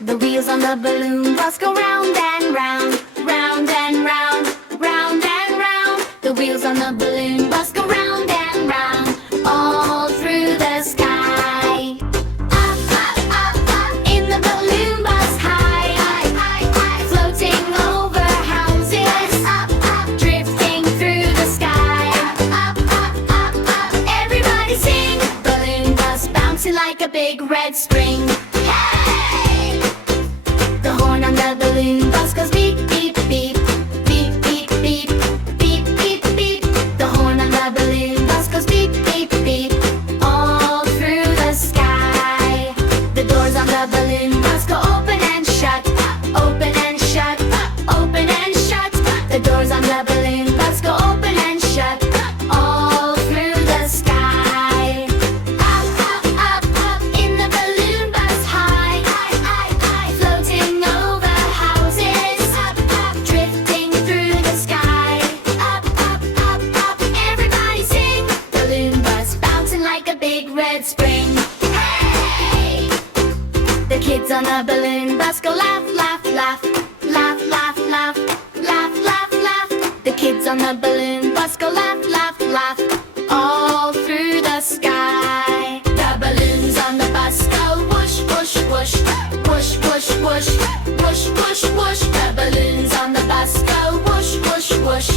The wheels on the balloon bus go round and round, round and round, round and round. The wheels on the balloon bus go round and round, all through the sky. Up, up, up, up in the balloon bus, high, high, high, high, floating over houses. Up, up, drifting through the sky. Up, up, up, up, up, everybody sing. Balloon bus bouncing like a big red spring. Hey! The horn on the balloon bus goes beep, beep, beep, beep, beep, beep, beep, beep, beep. The horn on the balloon bus goes beep, beep, beep, all through the sky. The doors on the balloon bus go open and shut, open and shut, open and shut. The doors on the balloon bus go open and shut, all through the sky. Up, up, up, up in the balloon bus, high, high, high, high, floating over houses. Up, up, drifting through the sky. Up, up, up, up, everybody sing. Balloon bus bouncing like a big red spring. Hey! The kids on the balloon bus go laugh, laugh, laugh, laugh, laugh, laugh, laugh, laugh, laugh. The kids on the balloon bus go laugh, laugh, laugh, all through the sky. The balloons on the bus go whoosh, whoosh, whoosh, whoosh, whoosh, whoosh, whoosh, whoosh, whoosh. The balloons on the bus go whoosh, whoosh, whoosh,